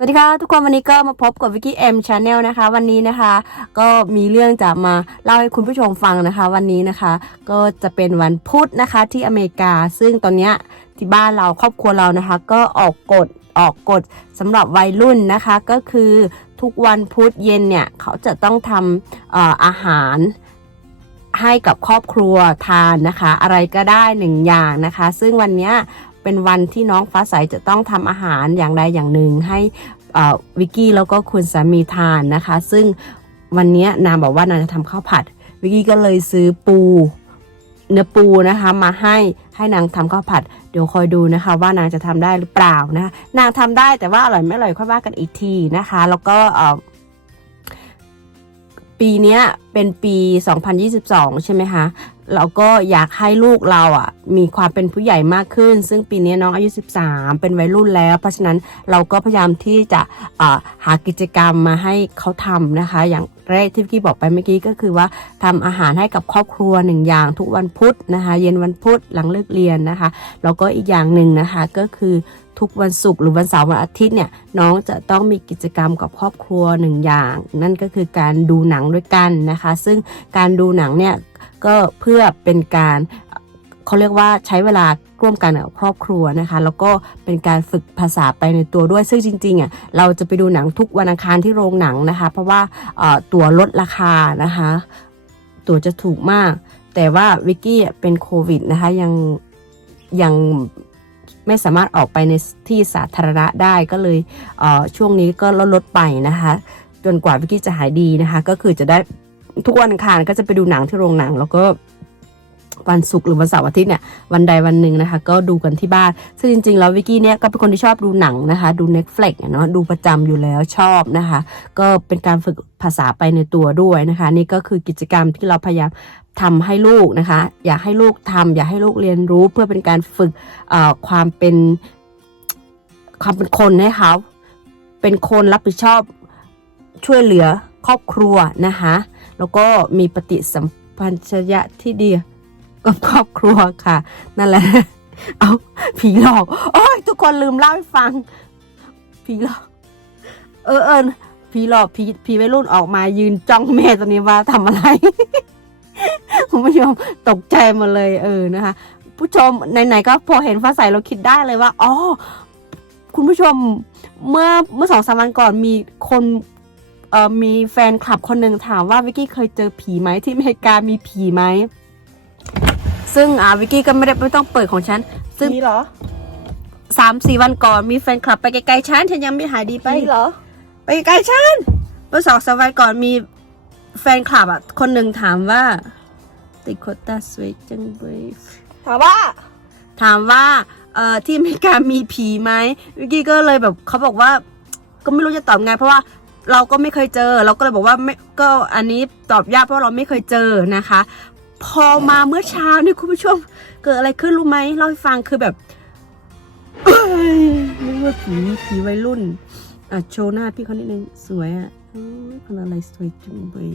สวัสดีค่ะทุกคนวันนี้ก็มาพบกับวิกกี้เอ็มชาแนลนะคะ วันนี้นะคะ ก็มีเรื่องจะมาเล่าให้คุณผู้ชมฟังนะคะ วันนี้นะคะ ก็จะเป็นวันพุธนะคะที่อเมริกา ซึ่งตอนนี้ที่บ้านเราครอบครัวเรานะคะ ก็ออกกฎออกกฎสำหรับวัยรุ่นนะคะ ก็คือทุกวันพุธเย็นเนี่ย เขาจะต้องทำออาหารให้กับครอบครัวทานนะคะ อะไรก็ได้หนึ่งอย่างนะคะ ซึ่งวันนี้ เป็นวันที่น้องฟ้าใสจะต้องทำอาหารอย่างใดอย่างหนึ่งให้วิกกี้แล้วก็คุณสามีทานนะคะ ซึ่งวันนี้นางบอกว่านางจะทำข้าวผัด วิกกี้ก็เลยซื้อปูเนื้อปูนะคะมาให้ให้นางทำข้าวผัด เดี๋ยวคอยดูนะคะ ว่านางจะทำได้หรือเปล่านะคะนางทำได้แต่ว่าอร่อยไม่อร่อยค่อยว่ากันอีกทีนะคะ แล้วก็ปีนี้เป็นปี 2022 ใช่ไหมคะ เราก็อยากให้ลูกเราอะมีความเป็นผู้ใหญ่มากขึ้น ซึ่งปีนี้น้องอายุ 13 เป็นวัยรุ่นแล้ว เพราะฉะนั้นเราก็พยายามที่จะหากิจกรรมมาให้เขาทำนะคะ อย่างแรกที่พี่บอกไปเมื่อกี้ก็คือว่าทำอาหารให้กับครอบครัวหนึ่งอย่างทุกวันพุธนะคะ เย็นวันพุธหลังเลิกเรียนนะคะแล้วก็อีกอย่างหนึ่งนะคะก็คือทุกวันศุกร์หรือวันเสาร์วันอาทิตย์เนี่ยน้องจะต้องมีกิจกรรมกับครอบครัวหนึ่งอย่าง นั่นก็คือการดูหนังด้วยกันนะคะ ซึ่งการดูหนังเนี่ย ก็เพื่อเป็นการเขาเรียกว่าใช้เวลาร่วมกันกับครอบครัวนะคะ แล้วก็เป็นการฝึกภาษาไปในตัวด้วยซึ่งจริงๆอะเราจะไปดูหนังทุกวันอังคารที่โรงหนังนะคะ เพราะว่าตั๋วลดราคานะคะ ตั๋วจะถูกมาก แต่ว่าวิกกี้เป็นโควิดนะคะยังยังไม่สามารถออกไปในที่สาธารณะได้ก็เลยเช่วงนี้ก็ลดลดไปนะคะ จนกว่าวิกกี้จะหายดีนะคะ ก็คือจะได้ ทุกวันอังคารก็จะไปดูหนังที่โรงหนัง แล้วก็วันศุกร์หรือวันเสาร์อาทิตย์เนี่ยวันใดวันหนึ่งนะคะ ก็ดูกันที่บ้าน ซึ่งจริง ๆ แล้ววิกกี้เนี่ยก็เป็นคนที่ชอบดูหนังนะคะ ดู Netflix เนี่ยเนาะดูประจำอยู่แล้วชอบนะคะ ก็เป็นการฝึกภาษาไปในตัวด้วยนะคะ นี่ก็คือกิจกรรมที่เราพยายามทำให้ลูกนะคะ อยากให้ลูกทำอยากให้ลูกเรียนรู้เพื่อเป็นการฝึกความเป็นความเป็นคนให้เขาเป็นคนรับผิดชอบช่วยเหลือครอบครัวนะคะ แล้วก็มีปฏิสัมพันธ์ยะที่ดีกับครอบครัวค่ะ นั่นแหละ เอาผีหลอก โอ้ยทุกคนลืมเล่าให้ฟัง ผีหลอก เออเออผีหลอกผีผีวัยรุ่นออกมายืนจ้องแม่ตอนนี้ว่าทำอะไร คุณผู้ชมตกใจหมดเลย เออนะคะ ผู้ชมไหนๆก็พอเห็นฟ้าใสเราคิดได้เลยว่าอ๋อคุณผู้ชมเมื่อเมื่อสองสามวันก่อนมีคน เอ่อมีแฟนคลับคนหนึ่งถามว่าวิกกี้เคยเจอผีไหมที่อเมริกามีผีไหม ซึ่งอ่าวิกกี้ก็ไม่ได้ไม่ต้องเปิดของฉัน ซึ่งนี่เหรอสามสี่วันก่อนมีแฟนคลับไปไกลๆฉันฉันยังไม่หายดีไป นี่เหรอ ไปไกลฉันเมื่อสองสามวันก่อนมีแฟนคลับอะ คนหนึ่งถามว่า ติโคตาสวยจังเลยถามว่า ถามว่าเอ่อที่อเมริกามีผีไหมวิกกี้ก็เลยแบบเขาบอกว่า ก็ไม่รู้จะตอบไงเพราะว่า เราก็ไม่เคยเจอ เราก็เลยบอกว่าไม่ก็อันนี้ตอบยากเพราะเราไม่เคยเจอนะคะ พอมาเมื่อเช้านี่คุณผู้ชมเกิดอะไรขึ้นรู้ไหมเล่าให้ฟังคือแบบเอ้ยนึกว่าผีผีวัยรุ่นอะโชว์หน้าพี่เขานิดนึงสวยอะโอ้ยคนอะไรสวยจุงเบย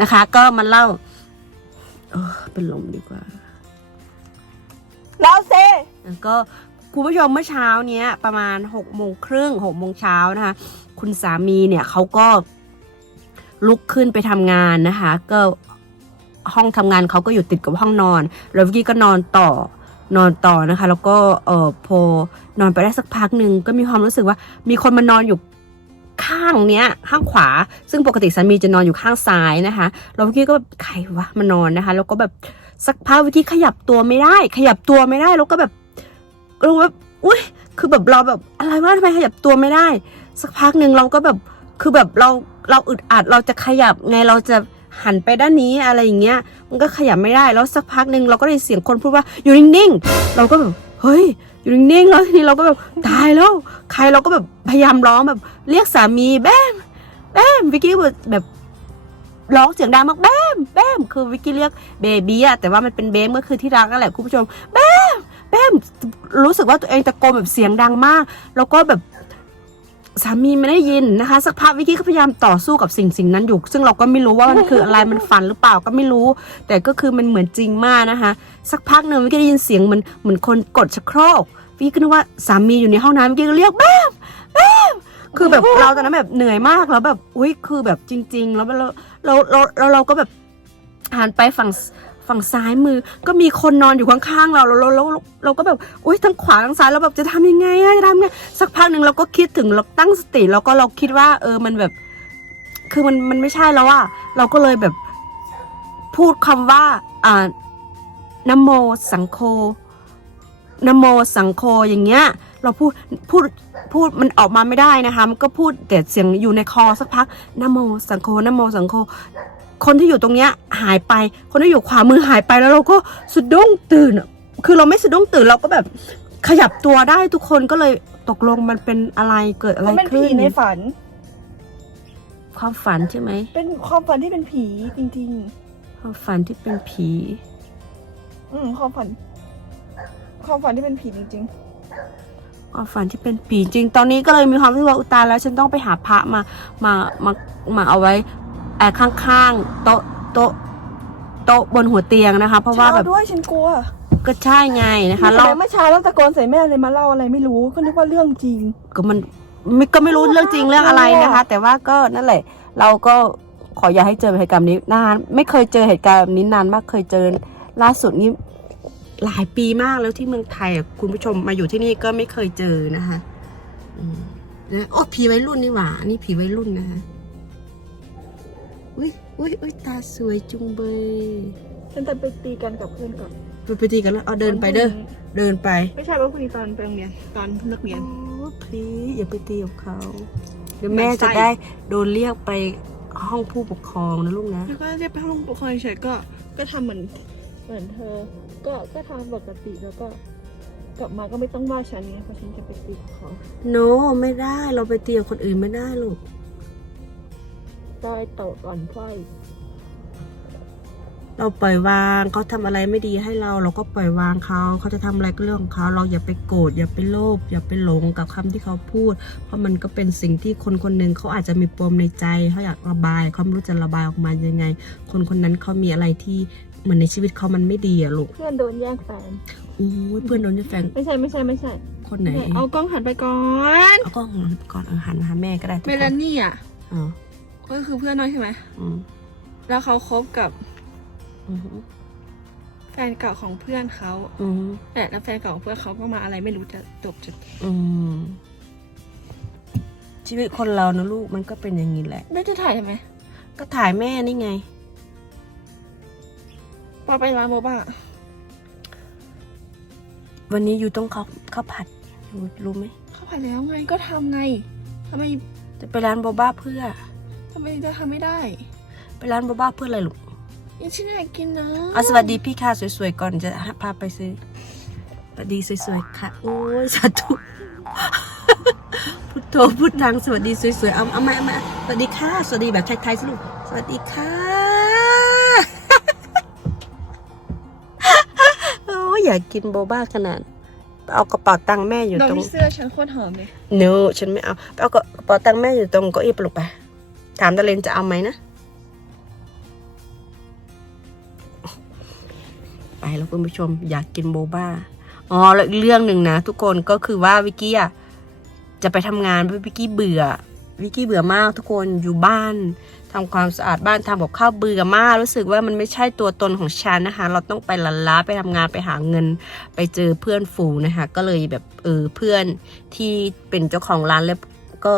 นะคะ ก็มาเล่าเออเป็นลมดีกว่า เราเซแล้วก็ คุณผู้ชมเมื่อเช้าเนี้ยประมาณหกโมงครึ่งหกโมงเช้านะคะ คุณสามีเนี่ยเขาก็ลุกขึ้นไปทำงานนะคะ ก็ห้องทำงานเขาก็อยู่ติดกับห้องนอน แล้ววิกกี้ก็นอนต่อนอนต่อนะคะ แล้วก็เออพอนอนไปได้สักพักหนึ่งก็มีความรู้สึกว่ามีคนมานอนอยู่ข้างเนี้ยข้างขวา ซึ่งปกติสามีจะนอนอยู่ข้างซ้ายนะคะแล้ววิกกี้ก็แบบใครวะมานอนนะคะ แล้วก็แบบสักพักวิกกี้ขยับตัวไม่ได้ ขยับตัวไม่ได้แล้วก็แบบ เราแบบอุ้ยคือแบบเราแบบอะไรวะทำไมขยับตัวไม่ได้ สักพักหนึ่งเราก็แบบคือแบบเราเราอึดอัดเราจะขยับไงเราจะหันไปด้านนี้อะไรอย่างเงี้ย มันก็ขยับไม่ได้แล้วสักพักหนึ่งเราก็ได้เสียงคนพูดว่าอยู่นิ่งๆเราก็แบบเฮ้ยอยู่นิ่งๆแล้วทีนี้เราก็แบบตายแล้ว ใครเราก็แบบพยายามร้องแบบเรียกสามีแบมแบมวิกกี้แบบร้องเสียงดังมากแบมแบมคือวิกกี้เรียกเบบี้อะแต่ว่ามันเป็นเบมก็คือที่รักนั่นแหละคุณผู้ชมแบม แบมรู้สึกว่าตัวเองตะโกนแบบเสียงดังมาก แล้วก็แบบสามีไม่ได้ยินนะคะ สักพักวิกกี้ก็พยายามต่อสู้กับสิ่งสิ่งนั้นอยู่ ซึ่งเราก็ไม่รู้ว่ามันคืออะไรมันฝันหรือเปล่าก็ไม่รู้ แต่ก็คือมันเหมือนจริงมากนะคะ สักพักหนึ่งวิกกี้ได้ยินเสียงเหมือนเหมือนคนกดชักโครกวิพี่ก็นึกว่าสามีอยู่ในห้องน้ำพี่ก็เรียกแม่แม่คือแบบเราตอนนั้นแบบเหนื่อยมากแล้วแบบอุ้ยคือแบบจริง ๆ แล้วเราเราเราเราก็แบบหันไปฝั่ง ฝั่งซ้ายมือก็มีคนนอนอยู่ข้างๆเราเราเราเราเราก็แบบโอุ้ยทั้งขวาทั้งซ้ายเราแบบจะทำยังไงอะจะทำไงสักพักหนึ่งเราก็คิดถึงเราตั้งสติแล้วก็เราคิดว่า เออมันแบบ คือมันมันไม่ใช่แล้วอะเราก็เลยแบบพูดคำว่าอ่านโมสังโฆนโมสังโฆอย่างเงี้ย เราพูดพูดพูดมันออกมาไม่ได้นะคะ มันก็พูดแต่เสียงอยู่ในคอสักพักนโมสังโฆนโมสังโฆ คนที่อยู่ตรงเนี้ยหายไป คนที่อยู่ขวามือหายไปแล้วเราก็สะดุ้งตื่นอะคือเราไม่สะดุ้งตื่นเราก็แบบขยับตัวได้ทุกคนก็เลยตกลงมันเป็นอะไรเกิดอะไรเขาเป็นขึ้ผีนในฝัน ความฝันใช่ไหมเป็นความฝันที่เป็นผีจริง ความฝันที่เป็นผี ๆ อืมความฝัน ความฝันที่เป็นผีจริง ความฝันที่เป็นผีจริง ตอนนี้ก็เลยมีความรู้สึกว่าอุยตายแล้ว ฉันต้องไปหาพระมา มา มา มาเอาไว้แอบ ข้างๆโต๊ะโต๊ะโต๊ะบนหัวเตียงนะคะ เพๆราะว่าแบบเช้ด้วยฉันกลัวก็ใช่ไงนะคะ เราเราเมื่อเช้าแล้วตะโกนใส่แม่เลยมาเล่าอะไรไม่รู้ก็นึกว่าเรื่องจริง ก็มันไม่ก็ไม่รู้เรื่องจริงเรื่องอะไรนะคะ แต่ว่าก็นั่นแหละ เราก็ขออย่าให้เจอเหตุการณ์นี้นาน ไม่เคยเจอเหตุการณ์แบบนี้นานมากเคยเจอล่าสุดนี้หลายปีมากแล้วที่เมืองไทยอะคุณผู้ชมมาอยู่ที่นี่ก็ไม่เคยเจอนะคะอืมนะโอ้ผีวัยรุ่นนี่หว่าอันนี่ผีวัยรุ่นนะคะ อุ้ยอุ้ยอุ้ยตาสวยจุงเบยฉันจะไปตีกันกับเพื่อนก่อนไปไปตีกันแล้วเอาเดินไปเด้อเดินไปไม่ใช่ว่าพรุ่งนี้ตอนไปโรงเรียนตอนเลิกเรียนโอ้พลีอย่าไปตีกับเขาเดี๋ยวแม่จะได้โดนเรียกไปห้องผู้ปกครองนะลูกนะแล้วก็เรียกไปห้องปกครองเฉยๆก็ก็ทำเหมือนเหมือนเธอ ก็ก็ทำปกติแล้วก็กลับมาก็ไม่ต้องว่าฉันไงเพราะฉันจะไปตีกับเขาโนไม่ได้เราไปตีกับคนอื่นไม่ได้ลูก ได้โตก่อนไฟเราปล่อยวางเขาทำอะไรไม่ดีให้เราเราก็ปล่อยวางเขาเขาจะทำอะไรก็เรื่องของเขาเราอย่าไปโกรธอย่าไปโลภอย่าไปหลงกับคำที่เขาพูด เพราะมันก็เป็นสิ่งที่คนคนหนึ่งเขาอาจจะมีปมในใจเขาอยากระบายเขาไม่รู้จะระบายออกมายังไง คนคนนั้นเขามีอะไรที่เหมือนในชีวิตเขามันไม่ดีอะลูกเพื่อนโดนแย่งแฟนอู้ยเพื่อนโดนจะแฟนไม่ใช่ไม่ใช่ไม่ใช่ คนไหน เอากล้องหันไปก่อนเอาก็หันไปก่อนเอาหันมาหาแม่ก็ได้ทุกเมคลานนี่อะอ๋อ ก็คือเพื่อนน้อยใช่ไหม อืมแล้วเขาคบกับอืมแฟนเก่าของเพื่อนเขาอืมแต่แล้วแฟนเก่าของเพื่อนเขาก็มาอะไรไม่รู้จะจบจะอืมชีวิตคนเรานะลูกมันก็เป็นอย่างนี้แหละได้จะถ่ายทำไมก็ถ่ายแม่นี่ไง ปอไปร้านโมบ้าวันนี้อยู่ต้องข้าวข้าวผัดรู้รู้ไหม เขาผ่านแล้วไงก็ทำไงทำไมจะไปร้านโบบ้าเพื่อ ทำไมจะทำไม่ได้ไปร้านโบบ้าเพื่ออะไรลูกยังฉันอยากกินนะอะสวัสดีพี่ค่ะสวยๆก่อนจะพาไปซื้อสวัสดีสวยๆค่ะ โอ้ยสาธุพุทโธพุทธังสวัสดีสวยๆเอาเอามาเอามาสวัสดีค่ะ สวัสดีแบบไทยๆสิลูกสวัสดีค่ะโอ้ยอยากกินโบบ้าขนาดเอากระเป๋าตังค์แม่อยู่ดอกตรงที่เสื้อฉันโคตรหอมเลย no ฉันไม่เอาไปเอากระเป๋าตังค์แม่อยู่ตรงเก้าอี้ปลุกไป ถามตาเลนจะเอาไหมนะ ไปแล้วคุณผู้ชมอยากกินโบบ้า อ๋อ แล้วอีกเรื่องหนึ่งนะทุกคนก็คือว่าวิกกี้อะจะไปทำงานเพราะวิกกี้เบื่อ วิกกี้เบื่อมากทุกคนอยู่บ้านทำความสะอาดบ้านทำกับข้าวเบื่อมาก รู้สึกว่ามันไม่ใช่ตัวตนของฉันนะคะ เราต้องไปลันล้าไปทำงานไปหาเงิน ไปเจอเพื่อนฝูงนะคะ ก็เลยแบบเออเพื่อนที่เป็นเจ้าของร้านแล้วก็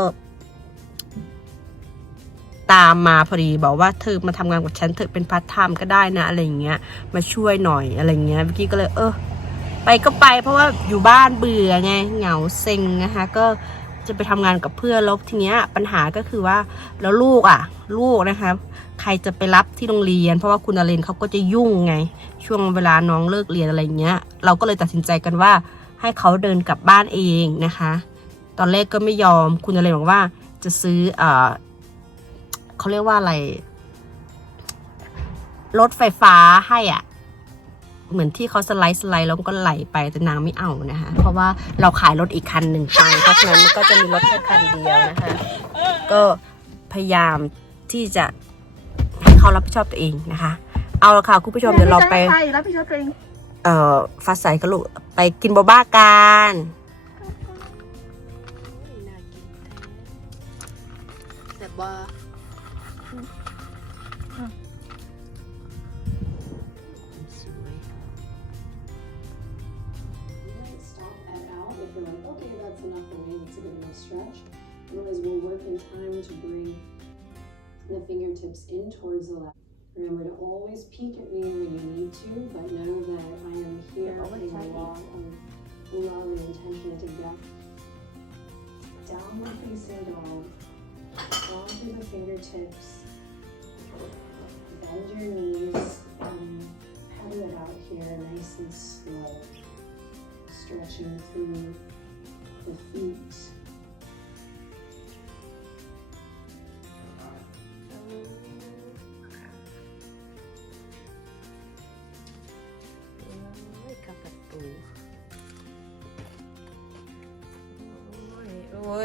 ตามมาพอดีบอกว่าเธอมาทำงานกับฉันเธอเป็นพาร์ทไทม์ก็ได้นะอะไรอย่างเงี้ย มาช่วยหน่อยอะไรเงี้ยวิกกี้ก็เลยเออไปก็ไปเพราะว่าอยู่บ้านเบื่อไงเหงาเซ็งนะคะก็จะไปทำงานกับเพื่อนแล้วทีเนี้ยปัญหาก็คือว่าแล้วลูกอะ ลูกนะคะใครจะไปรับที่โรงเรียน เพราะว่าคุณอาเรนเขาก็จะยุ่งไง ช่วงเวลาน้องเลิกเรียนอะไรเงี้ย เราก็เลยตัดสินใจกันว่า ให้เขาเดินกลับบ้านเองนะคะ ตอนแรกก็ไม่ยอมคุณอาเรนบอกว่าจะซื้อเอ่อ เขาเรียกว่าอะไร รถไฟฟ้าให้อะ เหมือนที่เขาสไลด์สไลด์แล้วก็ไหลไปแต่นางไม่เอานะคะ เพราะว่าเราขายรถอีกคันหนึ่งไปเพราะฉะนั้นมันก็จะมีรถแค่คันเดียวนะคะ ก็พยายามที่จะให้เขารับผิดชอบตัวเองนะคะ เอาละค่ะคุณผู้ชมเดี๋ยวเราไปใช่รับผิดชอบตัวเองเอ่อฟ้าใสกับลูกไปกินโบบ้ากันแต่บอ We'll work in time to bring the fingertips in towards the left. Remember to always peek at me when you need to, but know that I am here putting a lot of love and intention into get downward facing dog. Down through the fingertips. Bend your knees and pedal it out here nice and slow stretching through the feet.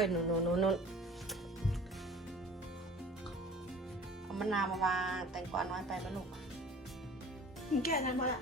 ยหนูหนูหนูหนูเอามะนาวมาวางแตงกวาน้อยไปปะลูกแกะนั้นมาละ